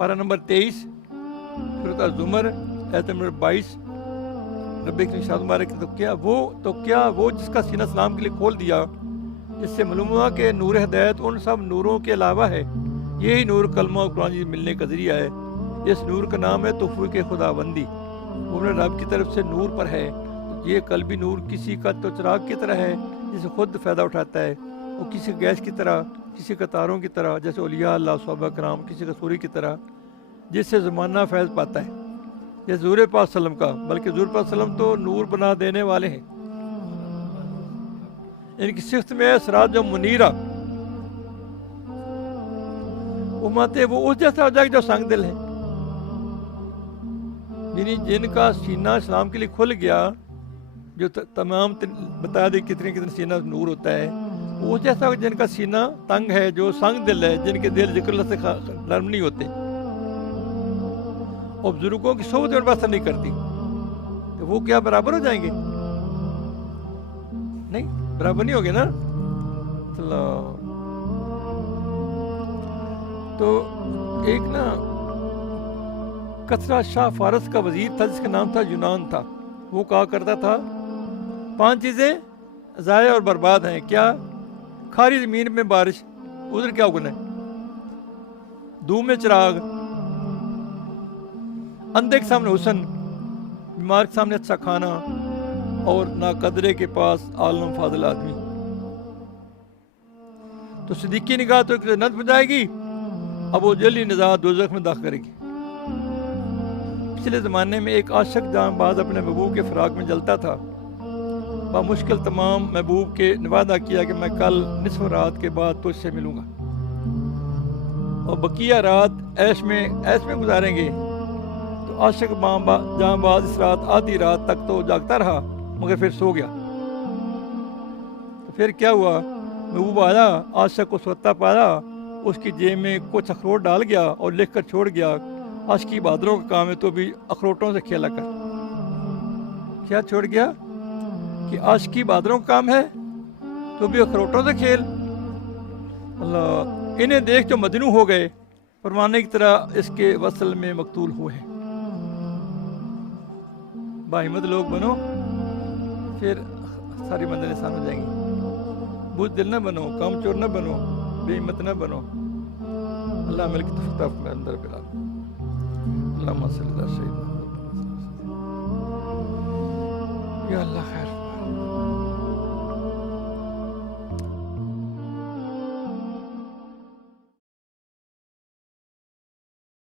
پارہ نمبر 23 سورۃ الزمر آیت نمبر 22. رب کی ارشاد مبارک تو کیا وہ جس کا سینہ اسلام کے لیے کھول دیا، جس سے معلوم ہوا کہ نور ہدایت ان سب نوروں کے علاوہ ہے. یہی نور کلمہ اور قرآن ملنے کا ذریعہ ہے. اس نور کا نام ہے توفیق خداوندی. وہ اپنے رب کی طرف سے نور پر ہے. یہ قلبی نور کسی کا تو چراغ کی طرح ہے جسے خود فائدہ اٹھاتا ہے، وہ کسی گیس کی طرح، کسی کا تاروں کی طرح، جیسے اولیاء اللہ صحابہ کرام، کسی کا سوری کی طرح جس سے زمانہ فیض پاتا ہے. یہ حضور پاک صلی اللہ علیہ وسلم کا، بلکہ حضور پاک صلی اللہ علیہ وسلم تو نور بنا دینے والے ہیں. ان کی صفت میں ہے سراج و منیرہ. امت وہ اس جیسا ہو جائے جو سنگ دل ہے، یعنی جن کا سینہ اسلام کے لیے کھل گیا، جو تمام بتا دے کتنے سینہ نور ہوتا ہے، وہ جیسا جن کا سینہ تنگ ہے، جو سنگ دل ہے، جن کے دل ذکر اللہ سے نرم نہیں ہوتے اور بزرگوں کی صحبت ان پر اثر نہیں کرتی، تو وہ کیا برابر ہو جائیں گے؟ نہیں، برابر نہیں ہوگے نا. تو ایک نا کسرا شاہ فارس کا وزیر تھا جس کا نام تھا یونان تھا. وہ کہا کرتا تھا 5 چیزیں ضائع اور برباد ہیں. کیا؟ کھاری زمین میں بارش، ادھر کیا اگنا ہے؟ دھوپ میں چراغ، اندھے کے سامنے حسن، بیمار کے سامنے اچھا کھانا، اور ناقدرے کے پاس عالم فاضل آدمی. تو صدیقی نگاہ تو جنت میں جائے گی، اب وہ جلی نزاع دوزخ میں داخل کرے گی. پچھلے زمانے میں ایک عاشق جاں باز اپنے محبوب کے فراق میں جلتا تھا. بمشکل تمام محبوب کے وعدہ کیا کہ میں کل نصف رات کے بعد تجھ سے ملوں گا اور بقیہ رات عیش میں گزاریں گے. تو عاشق جاں باز اس رات آدھی رات تک تو جاگتا رہا، مگر پھر سو گیا. تو پھر کیا ہوا؟ محبوب آیا، عاشق کو سوتا پایا، اس کی جیب میں کچھ اخروٹ ڈال گیا اور لکھ کر چھوڑ گیا، عاشقی بہادروں کا کام ہے تو بھی اخروٹوں سے کھیلا کر. کیا چھوڑ گیا؟ کہ عاشقی بہادروں کا کام ہے تو بھی اخروٹوں سے کھیل. اللہ، انہیں دیکھ جو مجنوں ہو گئے، پروانے کی طرح اس کے وصل میں مقتول ہوئے ہیں. باہمت لوگ بنو، پھر ساری منزلیں آسان ہو جائیں گی. بوجھ دل نہ بنو، کام چور نہ بنو، بے ہمت نہ بنو. اللہ مل کی توفیق میں اندر بلا. اللہم صلی اللہ علیہ وسلم. یا اللہ خیر.